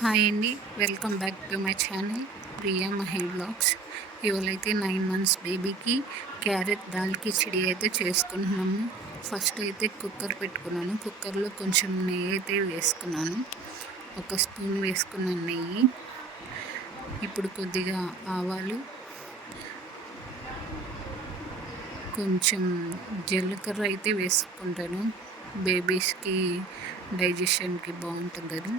Hi అండి. Welcome back to my channel Priya Mahi blogs. ఇవాళైతే nine months బేబీకి carrot dal khichdi అయితే చేసుకుంటున్నాము. ఫస్ట్ అయితే కుక్కర్ పెట్టుకున్నాను. కుక్కర్లో కొంచెం నెయ్యి అయితే వేసుకున్నాను. ఒక స్పూన్ వేసుకున్నాను నెయ్యి. ఇప్పుడు కొద్దిగా ఆవాలు. కొంచెం జీలకర్ర అయితే వేసుకుంటాను. బేబీస్కి డైజెషన్కి బాగుంటుందని.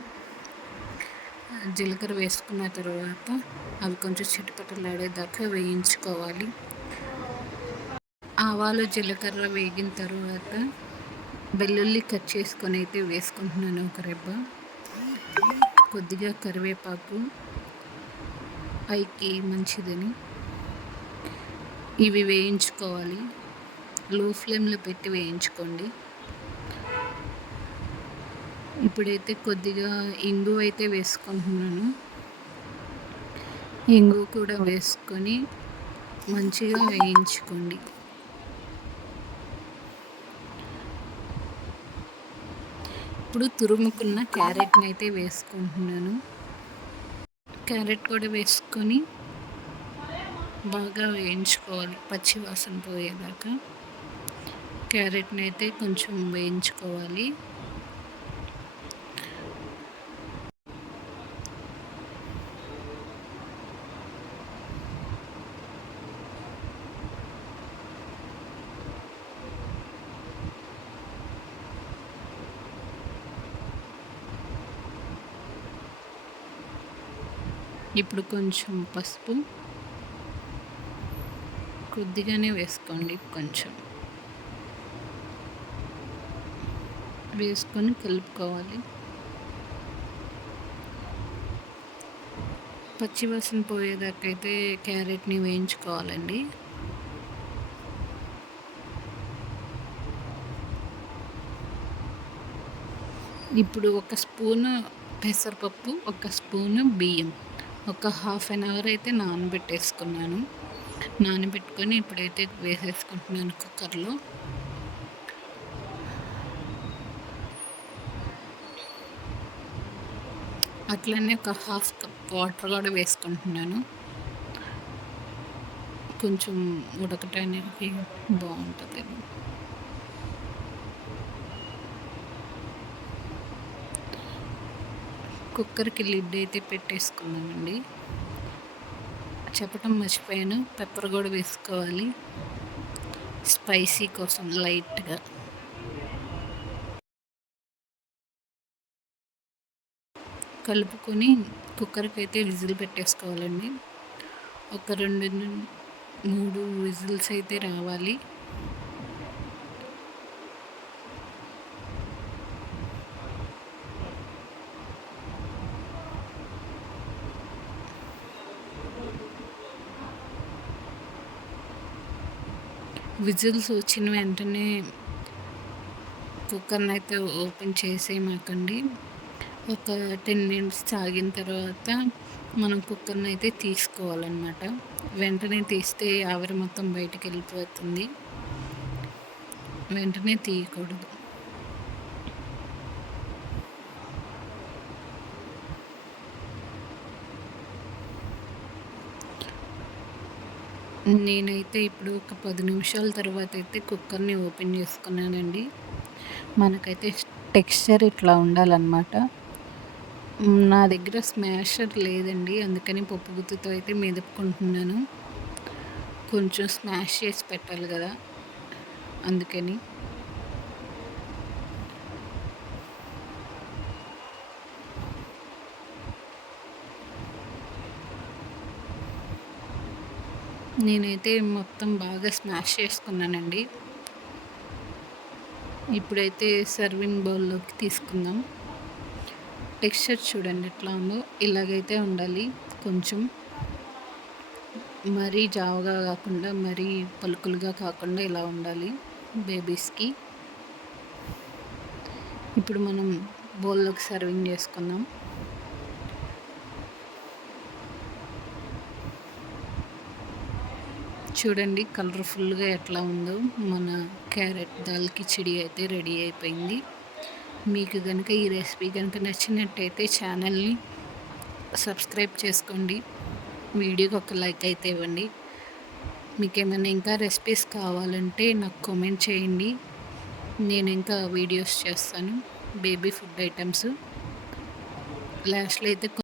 జీలకర్ర వేసుకున్న తర్వాత అవి కొంచెం చిటపటలాడేదాకా వేయించుకోవాలి. ఆవాలు జీలకర్ర వేగిన తర్వాత వెల్లుల్లి కట్ చేసుకొని అయితే వేసుకుంటున్నాను ఒక రెబ్బ. కొద్దిగా కరివేపాకు పైకి మంచిదని. ఇవి వేయించుకోవాలి. లో ఫ్లేమ్లో పెట్టి వేయించుకోండి. ఇప్పుడైతే కొద్దిగా ఇంగు అయితే వేసుకుంటున్నాను. ఇంగు కూడా వేసుకొని మంచిగా వేయించుకోండి. ఇప్పుడు తురుముకున్న క్యారెట్ని అయితే వేసుకుంటున్నాను. క్యారెట్ కూడా వేసుకొని బాగా వేయించుకోవాలి. పచ్చి వాసన పోయేదాకా క్యారెట్ని అయితే కొంచెం వేయించుకోవాలి. ఇప్పుడు కొంచెం పసుపు. కొద్దిగానే వేసుకోండి కొంచెం. వేసుకొని కలుపుకోవాలి. పచ్చివాసన పోయేదాకైతే క్యారెట్ని వేయించుకోవాలండి. ఇప్పుడు ఒక స్పూను పెసరపప్పు ఒక స్పూను బియ్యం. ఒక హాఫ్ అన్ అవర్ అయితే నానబెట్టేసుకున్నాను. నానబెట్టుకొని ఇప్పుడైతే వేసేసుకుంటున్నాను కుక్కర్లో అట్లనే ఒక హాఫ్ కప్ వాటర్ కూడా వేసుకుంటున్నాను. కొంచెం ఉడకటానికి బాగుంటుంది కుక్కర్కి లిడ్ అయితే పెట్టేసుకున్నానండి. చెప్పటం మర్చిపోయాను. పెప్పర్ కూడా వేసుకోవాలి. స్పైసీ కోసం లైట్గా. కలుపుకొని కుక్కర్కి అయితే విజిల్ పెట్టేసుకోవాలండి. ఒక రెండు మూడు విజిల్స్ అయితే రావాలి. విజిల్స్ వచ్చిన వెంటనే కుక్కర్ని అయితే ఓపెన్ చేసేయమాకండి. ఒక టెన్ మినిట్స్ తాగిన తర్వాత మనం కుక్కర్ని అయితే తీసుకోవాలన్నమాట. వెంటనే తీస్తే ఆవిరి మొత్తం బయటకు వెళ్ళిపోతుంది. వెంటనే తీయకూడదు. నేనైతే ఇప్పుడు ఒక పది నిమిషాల తర్వాత అయితే కుక్కర్ని ఓపెన్ చేసుకున్నానండి. మనకైతే టెక్స్చర్ ఇట్లా ఉండాలన్నమాట. నా దగ్గర స్మాషర్ లేదండి అందుకని పప్పు గుత్తుతో అయితే మెదుపుకుంటున్నాను. కొంచెం స్మాష్ చేసి పెట్టాలి కదా అందుకని. నేనైతే మొత్తం బాగా స్మాష్ చేసుకున్నానండి. ఇప్పుడైతే సర్వింగ్ బౌల్లోకి తీసుకుందాం. టెక్స్చర్ చూడండి ఎట్లా ఉందో. ఇలాగైతే ఉండాలి కొంచెం. మరీ జావగా కాకుండా మరీ పలుకులుగా కాకుండా ఇలా ఉండాలి బేబీస్కి. ఇప్పుడు మనం బౌల్లోకి సర్వింగ్ చేసుకుందాం. చూడండి కలర్ఫుల్గా ఎట్లా ఉందో. మన క్యారెట్ దాల్ కిచిడి అయితే రెడీ అయిపోయింది. మీకు కనుక ఈ రెసిపీ కనుక నచ్చినట్టయితే ఛానల్ని సబ్స్క్రైబ్ చేసుకోండి. వీడియోకి ఒక లైక్ అయితే ఇవ్వండి. మీకు ఏమైనా ఇంకా రెసిపీస్ కావాలంటే నాకు కామెంట్ చేయండి. నేను ఇంకా వీడియోస్ చేస్తాను. Baby food items. లాస్ట్లో అయితే